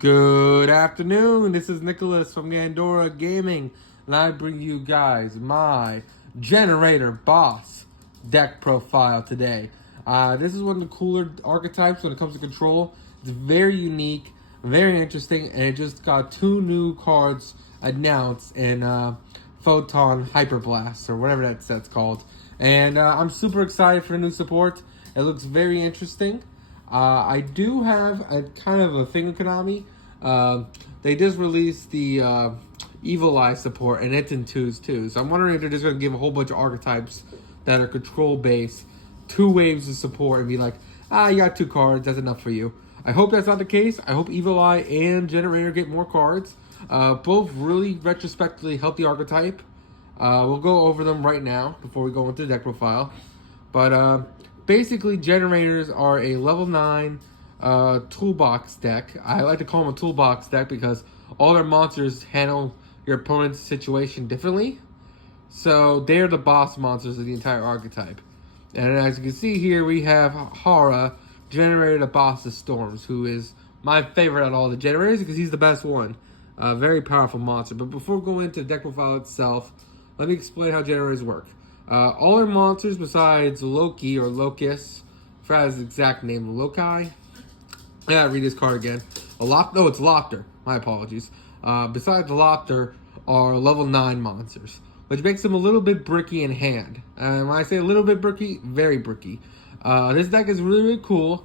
Good afternoon, this is Nicholas from Gandora Gaming, and I bring you guys my Generator Boss deck profile today. This is one of the cooler archetypes when it comes to control. It's very unique, very interesting, and it just got 2 new cards announced in Photon Hyperblast, or whatever that set's called. And I'm super excited for the new support. It looks very interesting. I do have a kind of a thing with Konami. They just released the Evil Eye support, and it's in 2s too. So I'm wondering if they're just going to give a whole bunch of archetypes that are control based 2 waves of support and be like, you got 2 cards, that's enough for you. I hope that's not the case. I hope Evil Eye and Generator get more cards. Both really retrospectively help the archetype. We'll go over them right now before we go into the deck profile. But basically, Generators are a level 9 toolbox deck. I like to call them a toolbox deck because all their monsters handle your opponent's situation differently. So they're the boss monsters of the entire archetype. And as you can see here, we have Hara, Generator, the boss of storms, who is my favorite out of all the Generators because he's the best one. Very powerful monster. But before we go into the deck profile itself, let me explain how Generators work. All our monsters besides Loki or Locust, I forgot his exact name, Loki. I gotta read this card again. No, it's Lopter. My apologies. Besides Lopter are level 9 monsters, which makes them a little bit bricky in hand. And when I say a little bit bricky, very bricky. This deck is really, really cool.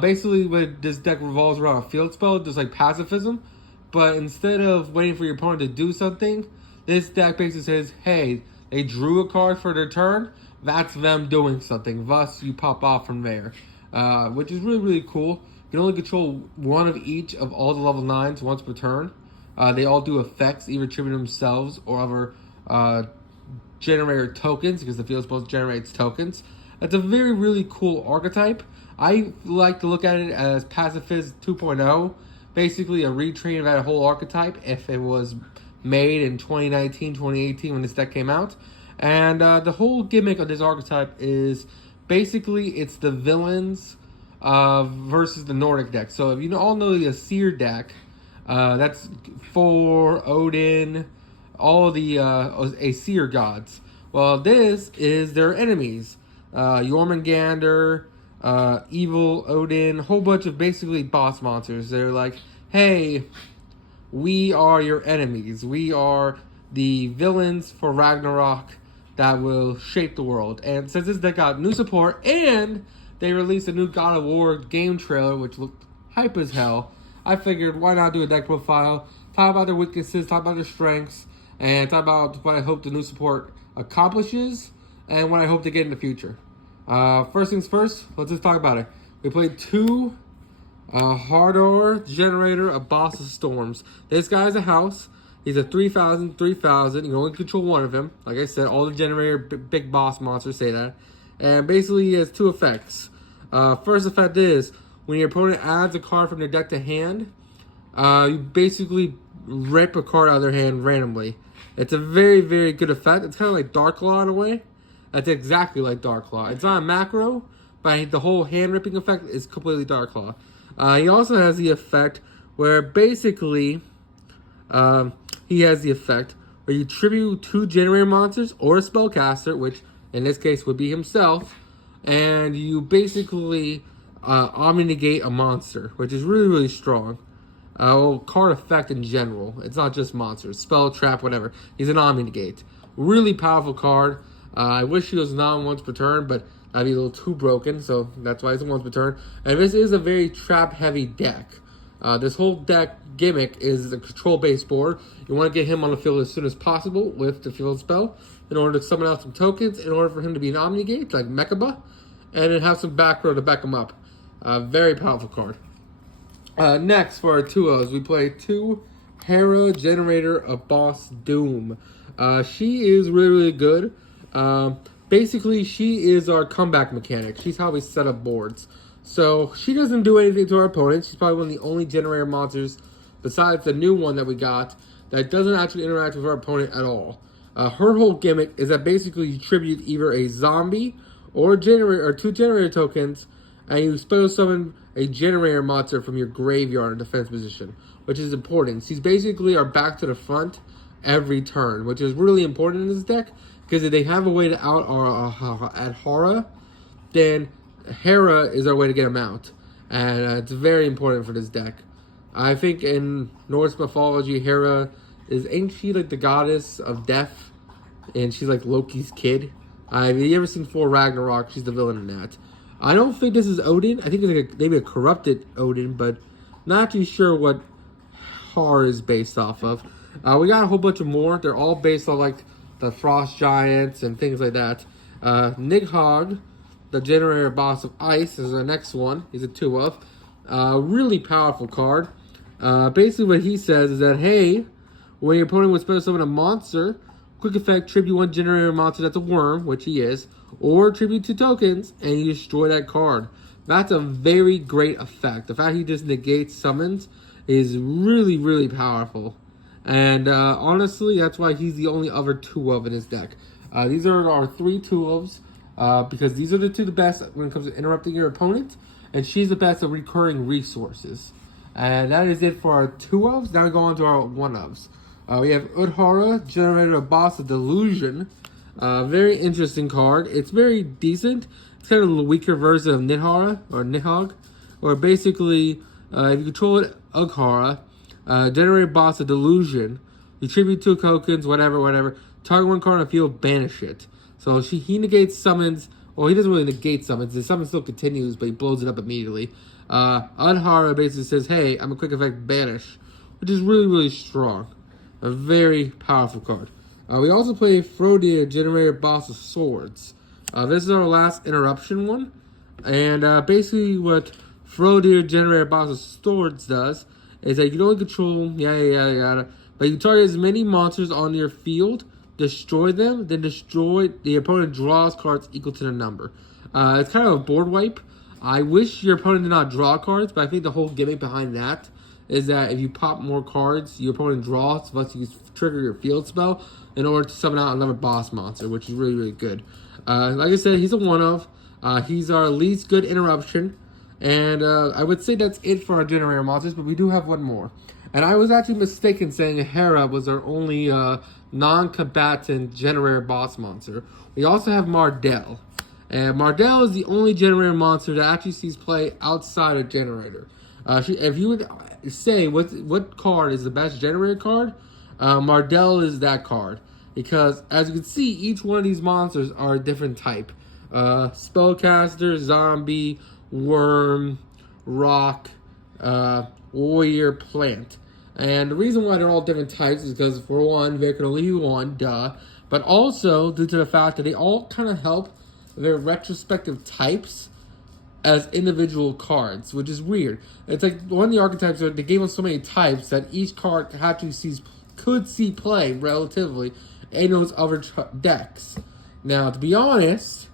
Basically, what this deck revolves around a field spell, just like pacifism. But instead of waiting for your opponent to do something, this deck basically says, hey, they drew a card for their turn, that's them doing something. Thus, you pop off from there, which is really, really cool. You can only control one of each of all the level 9s once per turn. They all do effects, either tribute themselves or other generator tokens, because the field spell generates tokens. That's a very, really cool archetype. I like to look at it as Pacifist 2.0, basically a retrain of that whole archetype if it was made in 2019, 2018 when this deck came out. And the whole gimmick of this archetype is basically it's the villains versus the Nordic deck. So if you all know the Aesir deck, that's for Odin, all the Aesir gods. Well, this is their enemies. Jormungandr, Evil, Odin, a whole bunch of basically boss monsters. They're like, hey, we are your enemies. We are the villains for Ragnarok that will shape the world. And since this deck got new support and they released a new God of War game trailer, which looked hype as hell, I figured why not do a deck profile, talk about their weaknesses, talk about their strengths, and talk about what I hope the new support accomplishes and what I hope to get in the future. First things first, let's just talk about it. We played 2 Hardor, Generator, a boss of storms. This guy's a house. He's a 3,000. You can only control one of him. Like I said, all the Generator big boss monsters say that. And basically, he has 2 effects. First effect is, when your opponent adds a card from their deck to hand, you basically rip a card out of their hand randomly. It's a very, very good effect. It's kind of like Dark Claw in a way. That's exactly like Dark Claw. It's not a macro, but the whole hand ripping effect is completely Dark Claw. He also has the effect where basically he has the effect where you tribute 2 Generator monsters or a spellcaster, which in this case would be himself, and you basically omni-negate a monster, which is really, really strong. Card effect in general. It's not just monsters, spell, trap, whatever. He's an omni-negate. Really powerful card. I wish he was not once per turn, but that'd be a little too broken, so that's why it's a once per turn. And this is a very trap-heavy deck. This whole deck gimmick is a control-based board. You want to get him on the field as soon as possible with the field spell in order to summon out some tokens, in order for him to be an Omni-Gate, like Mechaba, and then have some back row to back him up. Very powerful card. Next, for our 2-0s, we play 2 Hera, Generator, a boss Doom. She is really, really good. Basically, she is our comeback mechanic. She's how we set up boards. So, she doesn't do anything to our opponent. She's probably one of the only Generator monsters, besides the new one that we got, that doesn't actually interact with our opponent at all. Her whole gimmick is that basically you tribute either a zombie or a generator, or 2 Generator tokens, and you spell summon a Generator monster from your graveyard in defense position, which is important. She's basically our back to the front every turn, which is really important in this deck, because if they have a way to out at Hara, then Hera is our way to get him out, and it's very important for this deck. I think in Norse mythology, Hera ain't she like the goddess of death, and she's like Loki's kid. Have you ever seen Thor Ragnarok? She's the villain in that. I don't think this is Odin. I think it's like maybe a corrupted Odin, but not too sure what Har is based off of. We got a whole bunch of more. They're all based on like the Frost Giants and things like that. Nidhogg, the Generator boss of Ice, is our next one. He's a 2-of. Really powerful card. Basically what he says is that, hey, when your opponent would spell summon a monster, quick effect, tribute 1 Generator monster that's a worm, which he is, or tribute 2 tokens, and you destroy that card. That's a very great effect. The fact he just negates summons is really, really powerful. And honestly, that's why he's the only other 2-of in his deck. These are our 3 2-ofs, because these are the 2 the best when it comes to interrupting your opponent, and she's the best at recurring resources. And that is it for our 2-ofs. Now we go on to our 1-ofs. We have Udhara, Generator boss of Delusion. Very interesting card. It's very decent. It's kind of a weaker version of Nidhogg. Or basically, if you control it, Ughara, Generator boss of Delusion. You tribute 2 tokens, whatever. Target 1 card on the field, banish it. So he negates summons. Well, he doesn't really negate summons. The summon still continues, but he blows it up immediately. Udhara basically says, hey, I'm a quick effect banish, which is really, really strong. A very powerful card. We also play Frodir, Generator boss of Swords. This is our last interruption one. And basically what Frodir, Generator boss of Swords does is that you don't control, but you target as many monsters on your field, destroy them, then the opponent draws cards equal to the number. It's kind of a board wipe. I wish your opponent did not draw cards, but I think the whole gimmick behind that is that if you pop more cards, your opponent draws, thus you trigger your field spell in order to summon out another boss monster, which is really, really good. Like I said, he's a 1-of. He's our least good interruption. And I would say that's it for our Generator monsters, but we do have one more. And I was actually mistaken saying Hera was our only non-combatant Generator boss monster. We also have Mardell. And Mardell is the only Generator monster that actually sees play outside of Generator. If you would say what card is the best Generator card, Mardell is that card. Because as you can see, each one of these monsters are a different type. Spellcaster, Zombie, Worm, Rock, Warrior, Plant. And the reason why they're all different types is because, for one, there can only be one, duh. But also due to the fact that they all kind of help their retrospective types as individual cards, which is weird. It's like one of the archetypes where they gave us so many types that each card could see play relatively in those other decks. Now, to be honest,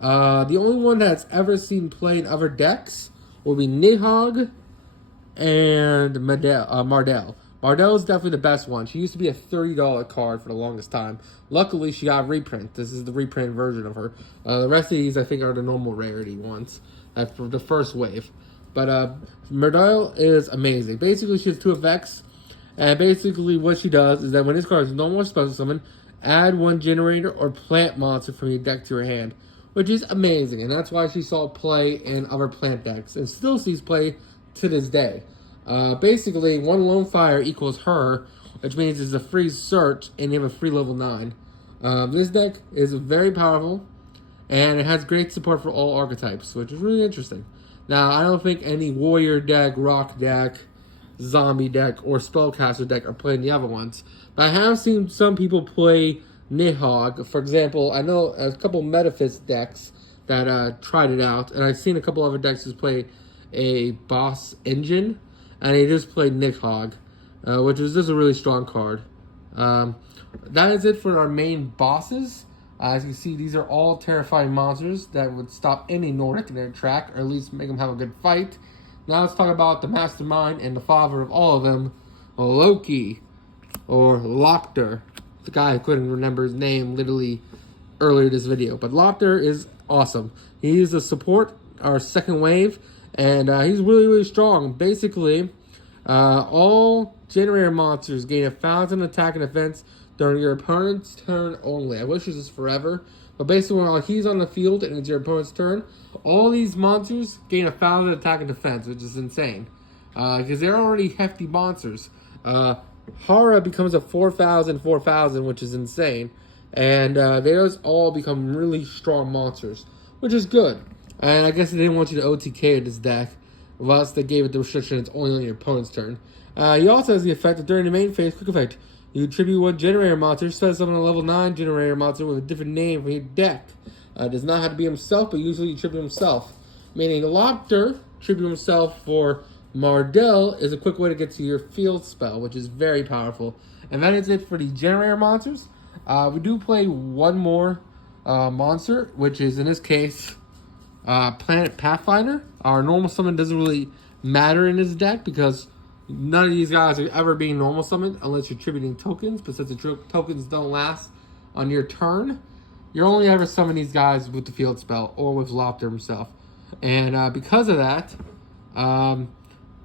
the only one that's ever seen play in other decks will be Nidhogg and Mardell. Mardell is definitely the best one. She used to be a $30 card for the longest time. Luckily, she got a reprint. This is the reprint version of her. The rest of these, I think, are the normal rarity ones for the first wave. But Mardell is amazing. Basically, she has 2 effects. And basically, what she does is that when this card is no more special summon, add 1 Generator or Plant monster from your deck to your hand, which is amazing. And that's why she saw play in other plant decks and still sees play to this day. Basically, 1 Lone Fire equals her, which means it's a free search and you have a free level 9. This deck is very powerful and it has great support for all archetypes, which is really interesting. Now, I don't think any Warrior deck, Rock deck, Zombie deck, or Spellcaster deck are playing the other ones. But I have seen some people play Nidhogg. For example, I know a couple Metaphys decks that tried it out, and I've seen a couple other decks just play a Boss Engine, and he just played Nidhogg, which is just a really strong card. That is it for our main bosses. As you can see, these are all terrifying monsters that would stop any Nordic in their track, or at least make them have a good fight. Now let's talk about the mastermind and the father of all of them, Loki, or Lochter. The guy who couldn't remember his name literally earlier this video. But Lochter is awesome. He is a support our second wave, and he's really strong. Basically, all Generator monsters gain 1,000 attack and defense during your opponent's turn only. I wish this was forever, but basically while he's on the field and it's your opponent's turn, all these monsters gain 1,000 attack and defense, which is insane. Because they're already hefty monsters. Hara becomes a 4,000, which is insane. And they just all become really strong monsters, which is good. And I guess they didn't want you to OTK this deck. Thus, they gave it the restriction it's only on your opponent's turn. He also has the effect that during the main phase, quick effect, you attribute one Generator monster, set summon a level 9 Generator monster with a different name from your deck. Does not have to be himself, but usually you tribute himself. Meaning Lopter, tribute himself for Mardell is a quick way to get to your field spell, which is very powerful. And that is it for the Generator monsters. We do play one more monster, which is in this case Planet Pathfinder. Our normal summon doesn't really matter in this deck because none of these guys are ever being normal summoned unless you're tributing tokens. But since the tokens don't last on your turn, you're only ever summon these guys with the field spell or with Lopter himself. And because of that,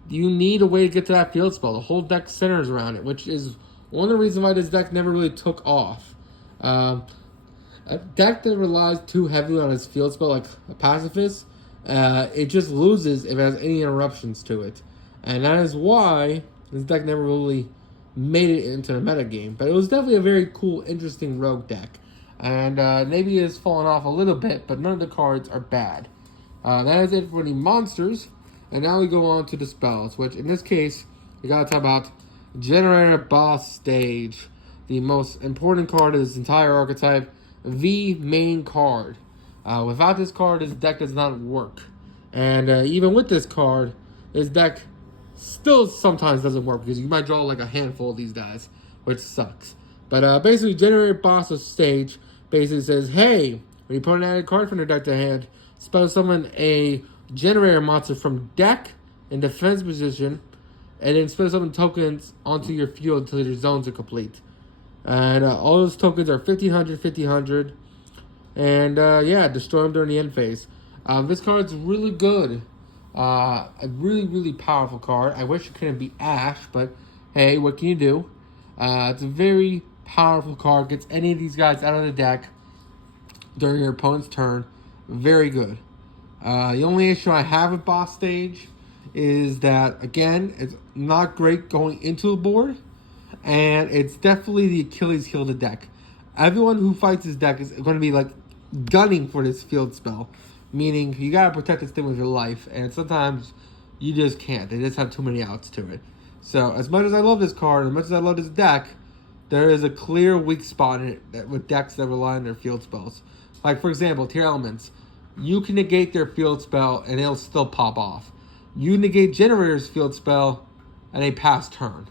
you need a way to get to that field spell. The whole deck centers around it, which is one of the reasons why this deck never really took off. A deck that relies too heavily on its field spell, like a Pacifist, it just loses if it has any interruptions to it. And that is why this deck never really made it into the meta game. But it was definitely a very cool, interesting rogue deck. And maybe it's fallen off a little bit, but none of the cards are bad. That is it for the monsters. And now we go on to the spells, which in this case, we gotta talk about Generaider Boss Stage. The most important card of this entire archetype, the main card. Without this card, this deck does not work. And even with this card, this deck still sometimes doesn't work because you might draw like a handful of these guys, which sucks. But basically, Generaider Boss Stage basically says, hey, when you put an added card from your deck to hand, spell summon a Generator monster from deck in defense position, and then spell summon tokens onto your field until your zones are complete. And all those tokens are 1,500, and yeah, destroy them during the end phase. This card's really good. A really powerful card. I wish it couldn't be Ash, but hey, what can you do? It's a very powerful card. Gets any of these guys out of the deck during your opponent's turn. Very good. The only issue I have with Boss Stage is that, again, it's not great going into the board, and it's definitely the Achilles heel of the deck. Everyone who fights this deck is going to be like gunning for this field spell, meaning you got to protect this thing with your life, and sometimes you just can't. They just have too many outs to it. So as much as I love this card, as much as I love this deck, there is a clear weak spot in it with decks that rely on their field spells. Like, for example, Tier Elements. You can negate their field spell and it'll still pop off. You negate Generaider's field spell and they pass turn.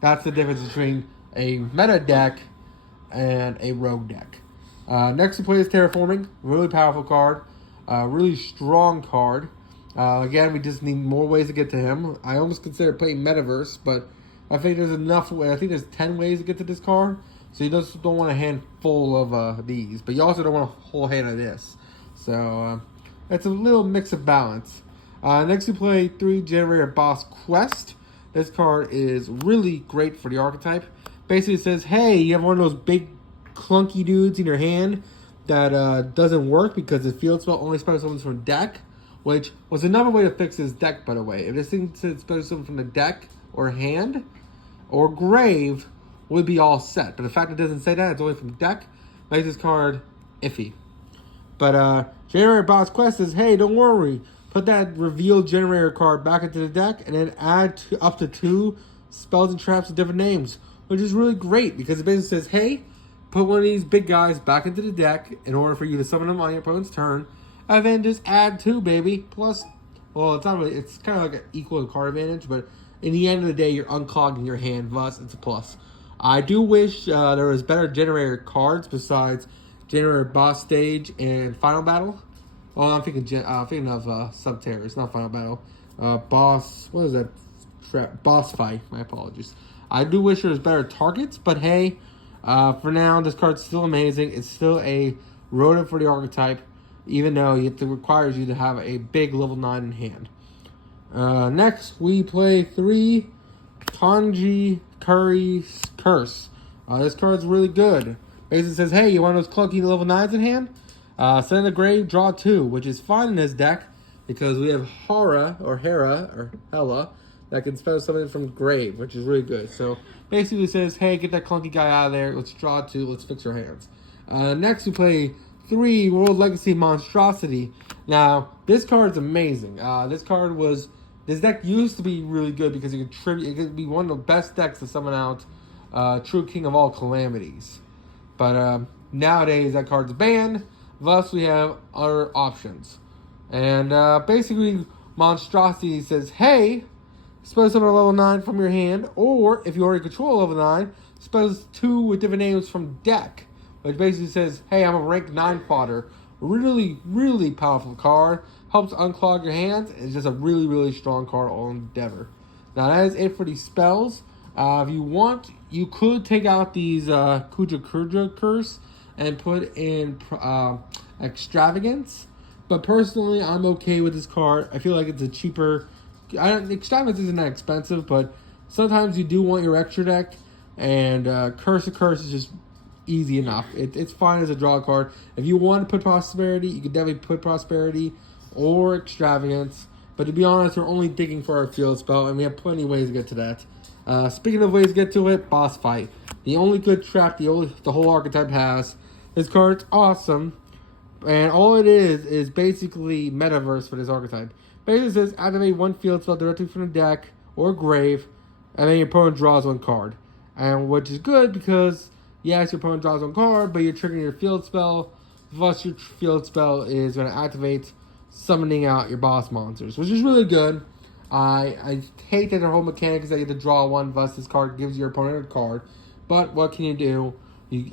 That's the difference between a meta deck and a rogue deck. Next we play is Terraforming. Really powerful card. Really strong card. Again, we just need more ways to get to him. I almost consider playing Metaverse, but I think there's enough. I think there's 10 ways to get to this card. So you just don't want a hand full of these. But you also don't want a whole hand of this. So it's a little mix of balance. Next we play 3 Generaider Boss Quest. This card is really great for the archetype. Basically it says, hey, you have one of those big clunky dudes in your hand that doesn't work because the field spell only spells summons from deck, which was another way to fix his deck, by the way. If this thing said spell summon from the deck or hand or grave, would be all set. But the fact it doesn't say that, it's only from deck, makes this card iffy. But Generaider Boss Quest says, hey, don't worry. Put that revealed Generator card back into the deck and then add up to 2 spells and traps with different names, which is really great because it basically says, hey, put one of these big guys back into the deck in order for you to summon them on your opponent's turn, and then just add 2, baby. Plus, well, it's not really, it's kind of like an equal card advantage, but in the end of the day, you're unclogging your hand, thus it's a plus. I do wish there was better Generator cards besides Generaider Boss Stage and Final Battle. Well, I'm thinking of Subterror. It's not Final Battle. Boss, what is that? Boss Fight. My apologies. I do wish there was better targets, but hey, for now, this card's still amazing. It's still a rodent for the archetype. even though it requires you to have a big level 9 in hand. Next, we play 3 Kanji Curry's Curse. This card's really good. Basically says, hey, you want those clunky level 9s in hand? Send the grave, draw 2, which is fine in this deck because we have Hera that can spell something from grave, which is really good. So basically says, hey, get that clunky guy out of there. Let's draw 2. Let's fix our hands. Next, we play 3 World Legacy Monstrosity. Now, this card's amazing. This deck used to be really good because it could be one of the best decks to summon out True King of all Calamities. But nowadays, that card's banned. Thus, we have other options. And basically, Monstrosity says, hey, spell summon a level 9 from your hand. Or, if you already control a level 9, spell 2 with different names from deck. Which basically says, hey, I'm a rank 9 fodder. Really, really powerful card. Helps unclog your hands. It's just a really, really strong card on Endeavor. Now, that is it for these spells. If you want, you could take out these Kuja Curse and put in Extravagance. But personally, I'm okay with this card. I feel like it's a cheaper... Extravagance isn't that expensive, but sometimes you do want your extra deck. And Curse of Curse is just easy enough. It's fine as a draw card. If you want to put Prosperity, you can definitely put Prosperity or Extravagance. But to be honest, we're only digging for our field spell, and we have plenty of ways to get to that. Speaking of ways to get to it, Boss Fight. The only good trap the whole archetype has. This card's awesome. And all it is basically Metaverse for this archetype. Basically says activate 1 field spell directly from the deck or grave, and then your opponent draws 1 card. And which is good because, yes, your opponent draws 1 card, but you're triggering your field spell. Thus, your field spell is going to activate summoning out your boss monsters, which is really good. I hate that their whole mechanic is that you have to draw 1, thus this card gives your opponent a card. But what can you do?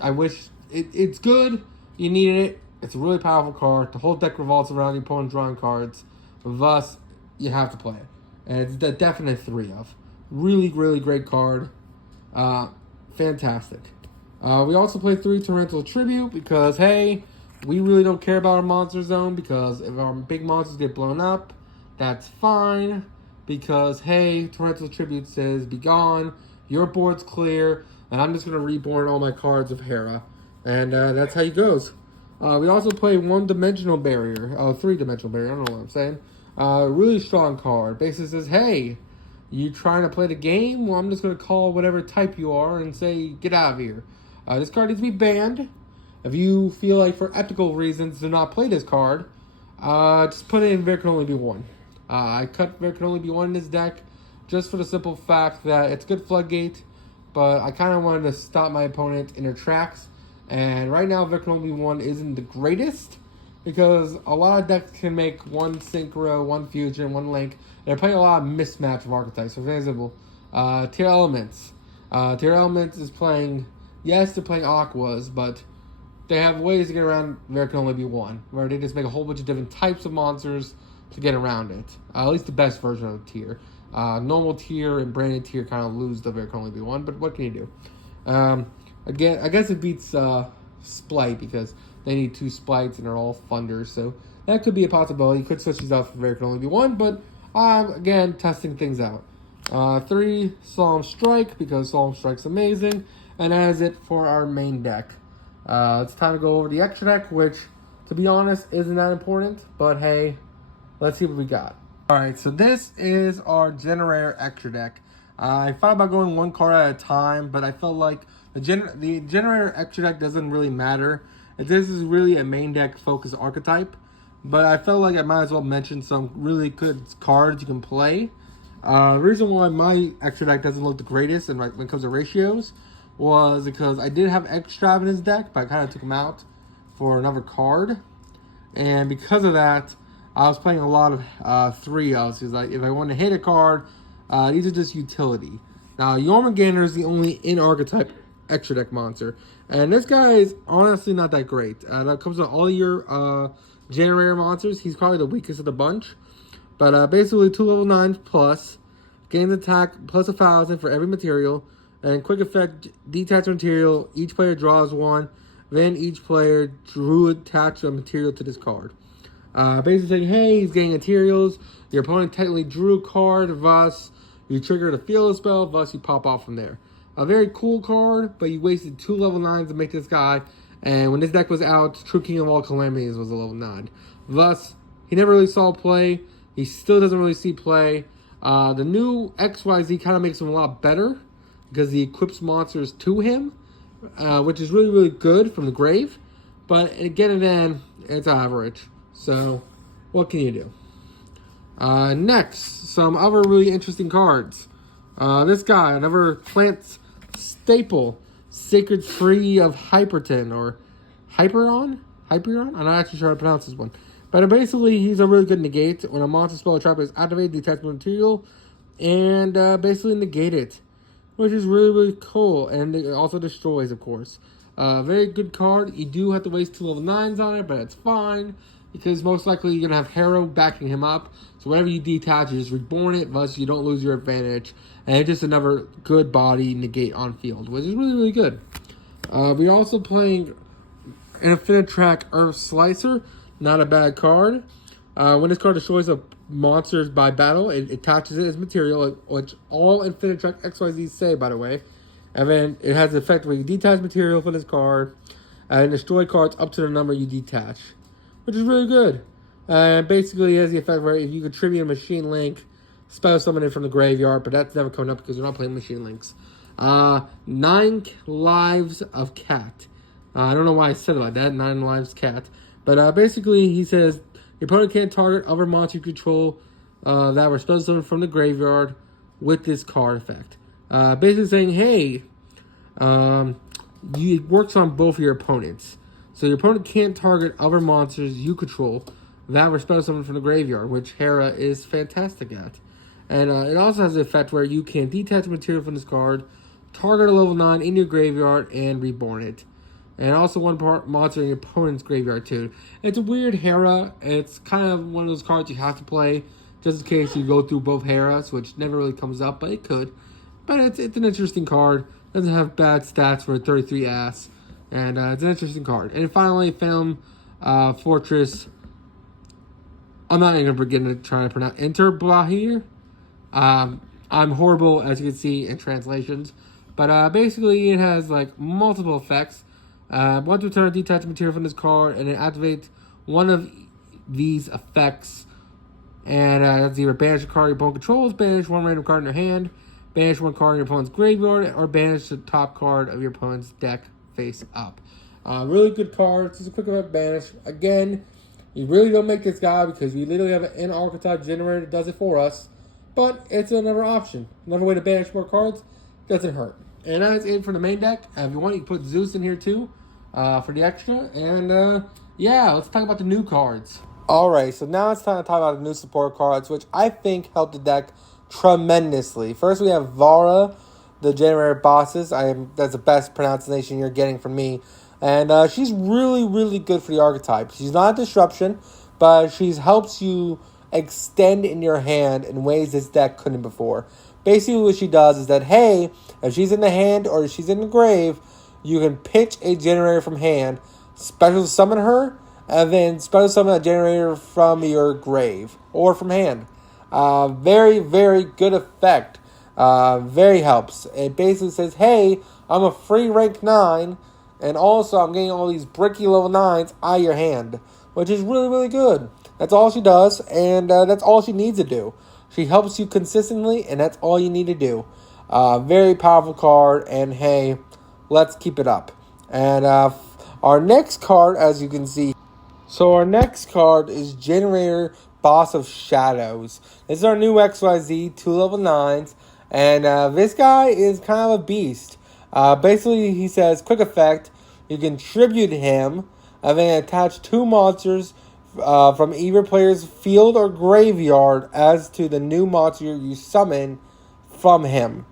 I wish it's good. You needed it. It's a really powerful card. The whole deck revolves around your opponent drawing cards. Thus, you have to play it. And it's the definite 3 of. Really, really great card. Fantastic. We also play 3 Torrential Tribute because, hey, we really don't care about our monster zone because if our big monsters get blown up, that's fine. Because, hey, Torrential Tribute says, be gone, your board's clear, and I'm just going to reborn all my cards of Hera. And that's how it goes. We also play 1-Dimensional Barrier. 3-Dimensional Barrier, I don't know what I'm saying. Really strong card. Basically says, hey, you trying to play the game? Well, I'm just going to call whatever type you are and say, get out of here. This card needs to be banned. If you feel like for ethical reasons to not play this card, just put it in There Can Only Be One. I cut There Can Only Be One in this deck just for the simple fact that it's good floodgate, but I kind of wanted to stop my opponent in their tracks. And right now, There Can Only Be One isn't the greatest because a lot of decks can make 1 Synchro, 1 Fusion, 1 Link. They're playing a lot of mismatch of archetypes. So, for example, Tier Elements. Tier Elements is playing, yes, they're playing Aquas, but they have ways to get around There Can Only Be One, where they just make a whole bunch of different types of monsters to get around it. At least the best version of the tier. Normal tier and branded tier kind of lose the There Can Only Be One, but what can you do? Again, I guess it beats Splight because they need 2 Splites and they're all funders, so that could be a possibility. You could switch these out for There Can Only Be One, but again, testing things out. 3 Solemn Strike because Solemn Strike's amazing, and that is it for our main deck. It's time to go over the extra deck, which, to be honest, isn't that important, but hey, let's see what we got. Alright, so this is our Generaider extra deck. I thought about going 1 card at a time, but I felt like the Generaider extra deck doesn't really matter. This is really a main deck focused archetype, but I felt like I might as well mention some really good cards you can play. The reason why my extra deck doesn't look the greatest and when it comes to ratios was because I did have Extravagance deck, but I kind of took them out for another card. And because of that, I was playing a lot of 3-Os. Because if I want to hit a card, these are just utility. Now, Jormungandr is the only in-archetype extra deck monster. And this guy is honestly not that great. That comes with all your Generaider monsters. He's probably the weakest of the bunch. But basically, 2 level 9s plus. Gains attack plus 1,000 for every material. And quick effect, detach material. Each player draws 1. Then each player drew attach a material to this card. Basically saying, hey, he's getting materials. Your opponent technically drew a card, thus you trigger the field spell, thus you pop off from there. A very cool card, but you wasted 2 level 9s to make this guy. And when this deck was out, True King of all Calamities was a level 9. Thus, he never really saw play. He still doesn't really see play. The new XYZ kind of makes him a lot better because he equips monsters to him, which is really, really good from the grave. But again and then, it's average. So, what can you do? Next, some other really interesting cards. This guy, another plant staple, Sacred Tree of Hyperton, or Hyperon? I'm not actually sure how to pronounce this one. But basically, he's a really good negate. When a monster spell or trap is activated, detach material, and basically negate it, which is really, really cool. And it also destroys, of course. Very good card. You do have to waste 2 level 9s on it, but it's fine, because most likely you're going to have Harrow backing him up. So whenever you detach, you just reborn it, thus you don't lose your advantage. And it's just another good body negate on field, which is really, really good. We're also playing an Infinitrack Earth Slicer. Not a bad card. When this card destroys a monster by battle, it attaches it as material, which all Infinitrack XYZ say, by the way. And then it has the effect where you detach material from this card and destroy cards up to the number you detach, which is really good. And basically it has the effect where if you contribute a Machine Link, spell summon it from the graveyard, but that's never coming up because we're not playing Machine Links. 9 lives of cat. I don't know why I said it like that, 9 lives cat. But basically he says, your opponent can't target other monster you control that were spell summoned from the graveyard with this card effect. Basically saying, hey, it works on both of your opponents. So your opponent can't target other monsters you control that were spell summoned from the graveyard, which Hera is fantastic at. And it also has the effect where you can detach material from this card, target a level 9 in your graveyard, and reborn it. And also one part monster in your opponent's graveyard too. It's a weird Hera. It's kind of one of those cards you have to play just in case you go through both Heras, which never really comes up, but it could. But it's an interesting card. Doesn't have bad stats for a 33 ass. And it's an interesting card. And finally, Phantom Fortress. I'm not even going to begin to try to pronounce Interblahir. I'm horrible, as you can see, in translations. But basically, it has like multiple effects. Once you return a detached material from this card, and it activates one of these effects. And that's either banish a card your opponent controls, banish one random card in your hand, banish one card in your opponent's graveyard, or banish the top card of your opponent's deck face up. Really good card. Just a quick effect banish. Again, you really don't make this guy because we literally have an archetype generator that does it for us. But it's another option. Another way to banish more cards. Doesn't hurt. And that's it for the main deck. If you want, you can put Zeus in here too for the extra. And yeah, let's talk about the new cards. Alright, so now it's time to talk about the new support cards, which I think helped the deck tremendously. First, we have Vara, the Generator bosses. That's the best pronunciation you're getting from me. And she's really, really good for the archetype. She's not a disruption, but she helps you extend in your hand in ways this deck couldn't before. Basically, what she does is that, hey, if she's in the hand or if she's in the grave, you can pitch a generator from hand, special summon her, and then special summon a generator from your grave or from hand. Very, very good effect. Very helps. It basically says, hey, I'm a free rank 9, and also I'm getting all these bricky level 9s out of your hand, which is really, really good. That's all she does, and that's all she needs to do. She helps you consistently, and that's all you need to do. Very powerful card, and hey, let's keep it up. And our next card, as you can see, so our next card is Generaider, Boss of Shadows. This is our new XYZ, 2 level 9s, and this guy is kind of a beast. Basically, he says, quick effect, you can tribute him, and then attach 2 monsters from either player's field or graveyard as to the new monster you summon from him.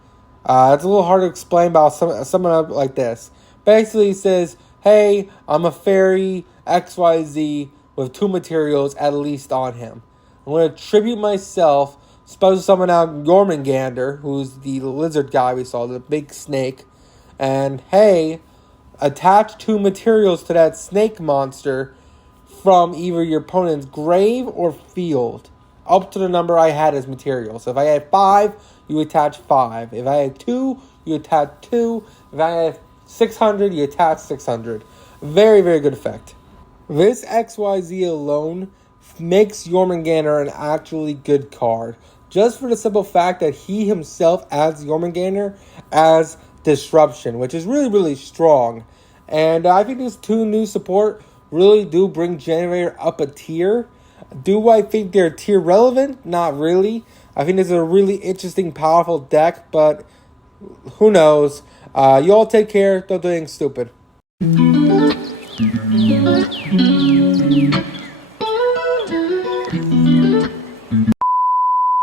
It's a little hard to explain, but I'll sum it up like this. Basically, it says, hey, I'm a fairy XYZ with 2 materials at least on him. I'm going to tribute myself, supposed to summon out Jormungandr, who's the lizard guy we saw, the big snake. And hey, attach 2 materials to that snake monster from either your opponent's grave or field up to the number I had as material. So if I had 5, you attach 5. If I had 2, you attach 2. If I had 600, you attach 600. Very, very good effect. This XYZ alone makes Jormungandr an actually good card. Just for the simple fact that he himself adds Jormungandr as disruption, which is really, really strong. And I think these 2 new support really do bring Generaider up a tier. Do I think they're tier relevant? Not really. I think this is a really interesting, powerful deck, but who knows? You all take care. Don't do anything stupid.